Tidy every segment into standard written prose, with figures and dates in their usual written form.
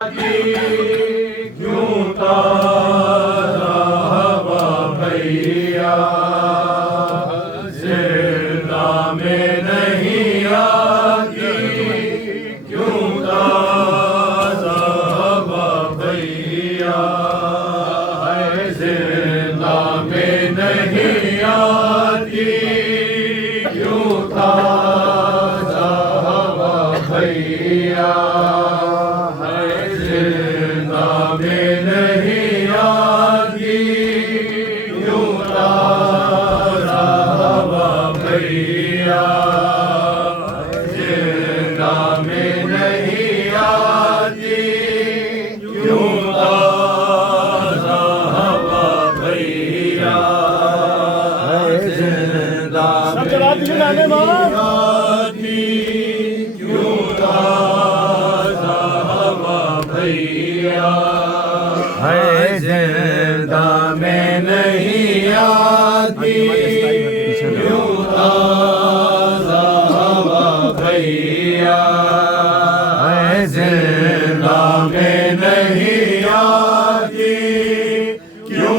क्यों तारा हवा भैया जिंदा में नहीं आती, क्यों तारा हवा भैया जिंदा में नहीं आती, क्यों तारा हवा भैया जिंदा में नहीं आती, क्यों ताज़ा हवा भैया जिंदा में नहीं आती, क्यों ताज़ा हवा भैया जिंदा में नहीं आती, क्यों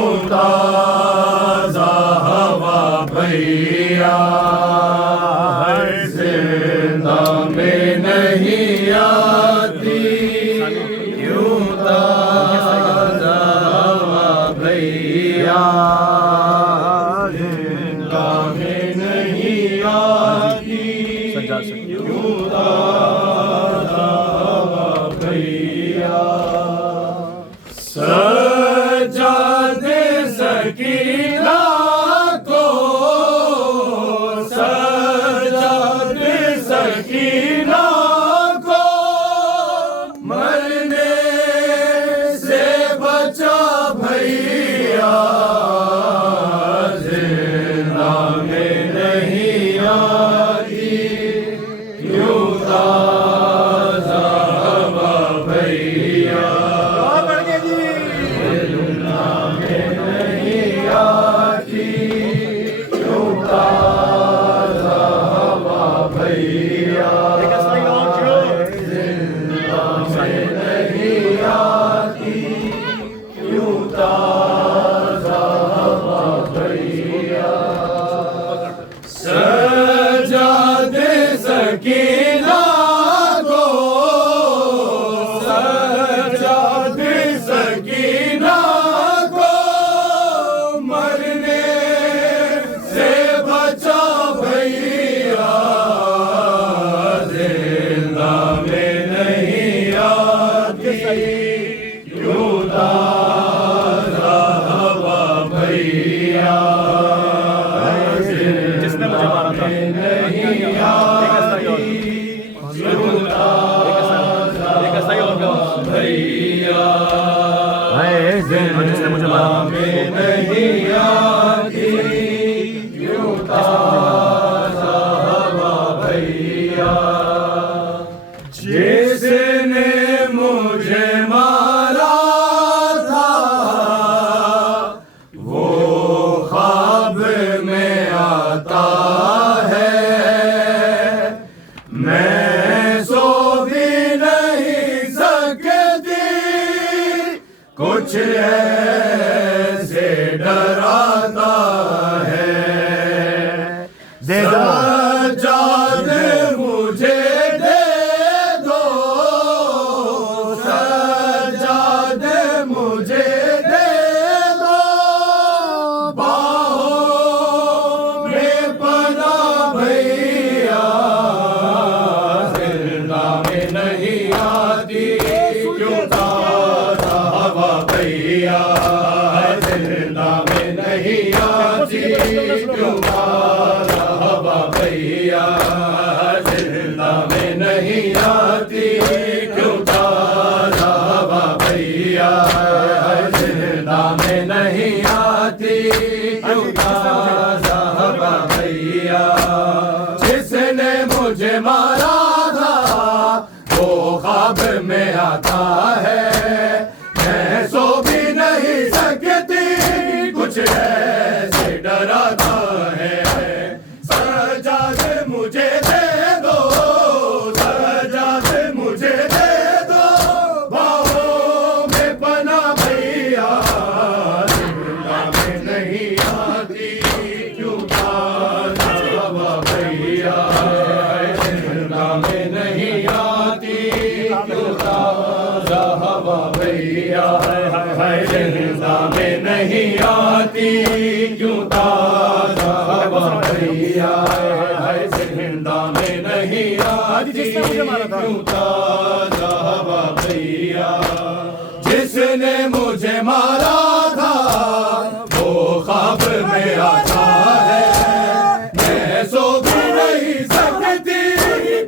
जिंदा में नहीं आती, क्यों ताज़ा हवा भैया सजादे सकीना को, सजादे सकीना को मरने से बचा भैया जिंदा में नहीं आती, क्यों ताज़ा हवा भैया जिंदा में नहीं आती, क्यों ताज़ा हवा भैया जिंदा में नहीं आती, क्यों ताज़ा हवा भैया सजादे सकीना को, सजादे सकीना को मरने से बचा भैया जिंदा में नहीं आती, क्यों ताज़ा हवा भैया जिसने मुझे मारा था नहीं आती, क्यों ताज़ा हवा भैया जिसने मुझे मारा में नहीं आती, क्यों ताज़ा हवा भैया जिसने मुझे मारा था वो ख्वाब में आता है, मैं सो भी नहीं सकती, कुछ ऐसे डराता है, सजादे मुझे दे दो, सजादे मुझे दे दो, बाहों में पना भैया जिंदा में नहीं आती, क्यों ताज़ा हवा भैया जिंदा में नहीं आती, क्यों ताज़ा हवा भैया जिंदा में नहीं आती, क्यों ताज़ा हवा भैया जिंदा में नहीं आती, क्यों ताज़ा हवा भैया जिसने मुझे मारा था वो ख्वाब में आता है, मैं सो भी नहीं सकती, कुछ ऐसे डराता है, सजादे मुझे दे दो, सजादे मुझे दे दो, बाहों हवा भैया है जिंदा में नहीं आती क्यों ताजा हवा भैया है जिंदा में नहीं आती क्यों ताजा हवा भैया जिसने मुझे मारा था वो ख्वाब में आता है मैं सो भी नहीं सकती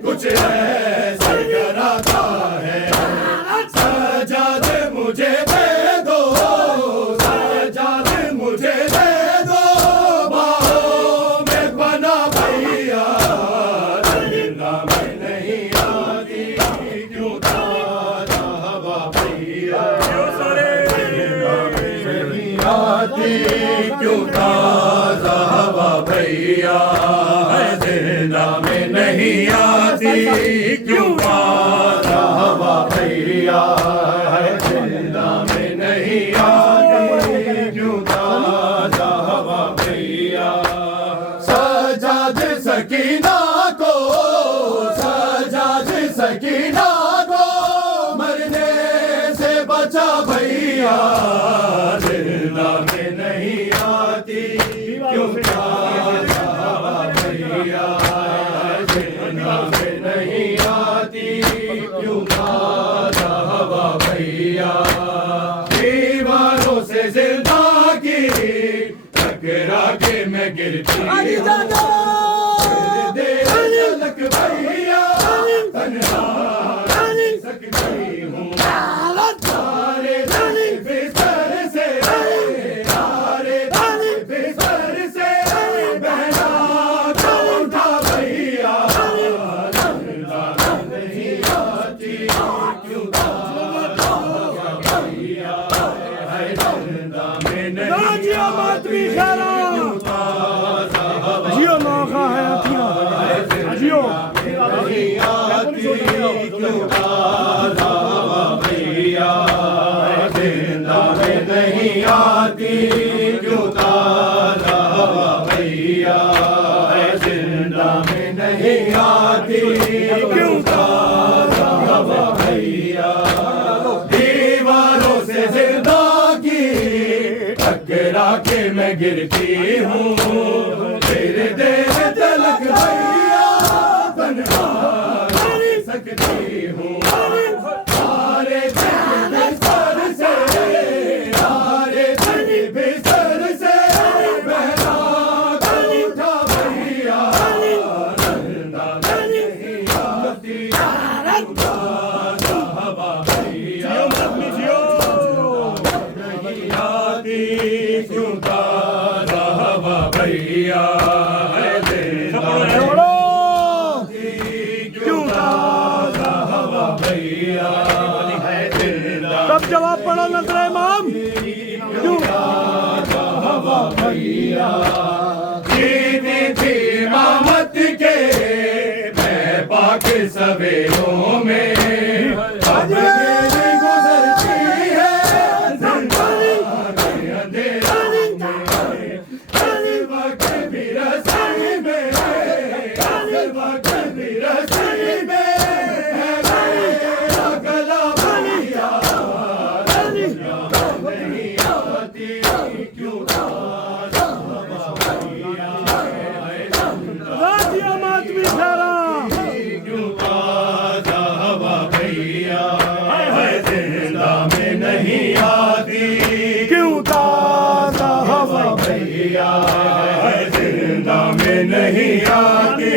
कुछ ऐसा कराता है सजाद मुझे दे दो सजाद मुझे दे दो बाहों में बना भैया जिंदा में नहीं आती क्यों ताजा हवा भैया क्यों ताजा हवा भैया जिंदा में नहीं आती क्यों ताजा हवा भैया जिंदा में नहीं आती क्यों ताजा हवा भैया सजाद सकीना को सजाद सकीना को मरने से बचा भैया जिंदा में नहीं आती क्यों ताजा हवा भैया जिंदा में नहीं आती क्यों ताजा हवा भैया दीवारों से जिंदा की टकरा के मैं गिरती दे झलक भैया तन्हा नहीं सकती हूँ सारे बिस्तर से सारे बिस्तर से बहना तो उठा भैया जिंदा नहीं आती क्यों ताजा हवा भैया है जिंदा में नहीं आती क्यों ताजा हवा जियो मौका है जियो नहीं आती क्यों ताजा हवा भैया जिंदा में नहीं आती क्यों ताजा हवा भैया जिंदा में नहीं आती क्यों ताजा हवा भैया दीवारों से जिंदा की टकरा के मैं गिरती हूँ तेरे देश तलक भैया तन्हा नहीं सकती हूँ सारे बिस्तर से सारे बिस्तर से बहना तो उठा भैया जिंदा नहीं आती ताजा हवा भैया नहीं आती क्यों ताजा हवा भैया क्यों ताजा हवा भैया तब जवाब पढ़ो नजर इमाम क्यों ताजा हवा भैया जीती थी इमामत के मैं पाक सवेरों में अब अकेली गुजरती है जिंदगी अंधेरा में इस वक्त भी रस्सी में इस वक्त भी रस्सी में है मेरा गला भैया नहीं आती क्यों ताजा हवा भैया राजिया मातमी खैरा क्यों ताजा हवा भैया जिंदा में नहीं आती क्यों ताजा हवा भैया जिंदा में नहीं आती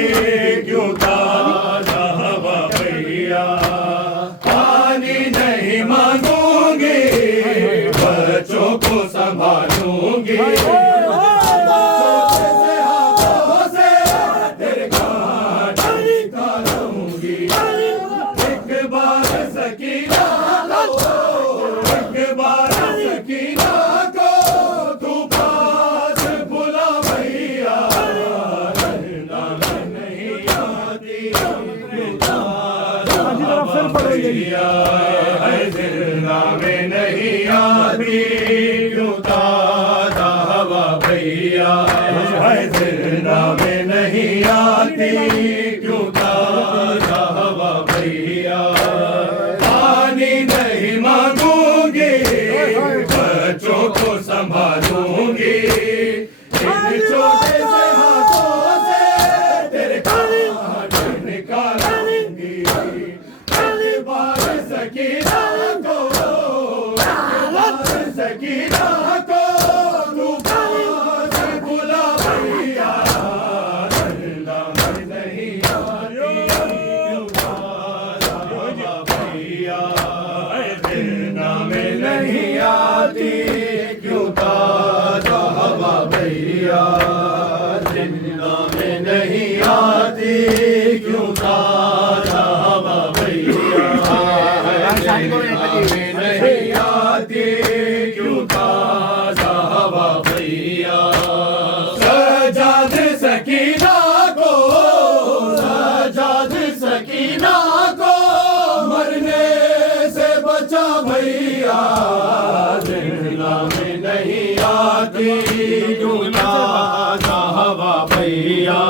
क्यों ताजा हवा भैया पानी नहीं मांगूंगी बच्चों को संभालूंगी तेरे घाट निकालूंगी एक बार सकीना एक बार सकीना को तू पास बुला भैया जिंदा में नहीं आती क्यों ताजा हवा भैया जिंदा में नहीं आती क्यों ताजा हवा भैया जिंदा में नहीं आती क्यों ताजा हवा भैया सकीना को तूफान से बुला भैया जिंदा में नहीं आती क्यों ताजा हवा भैया जिंदा में नहीं आती क्यों ताजा हवा भैया जिंदा में नहीं आती क्यों ताजा हवा भैया नहीं आती क्यों ताजा हवा भैया सजाद सकीना को सजाद सकीना को मरने से बचा भैया जिंदा में नहीं आती क्यों ताजा हवा भैया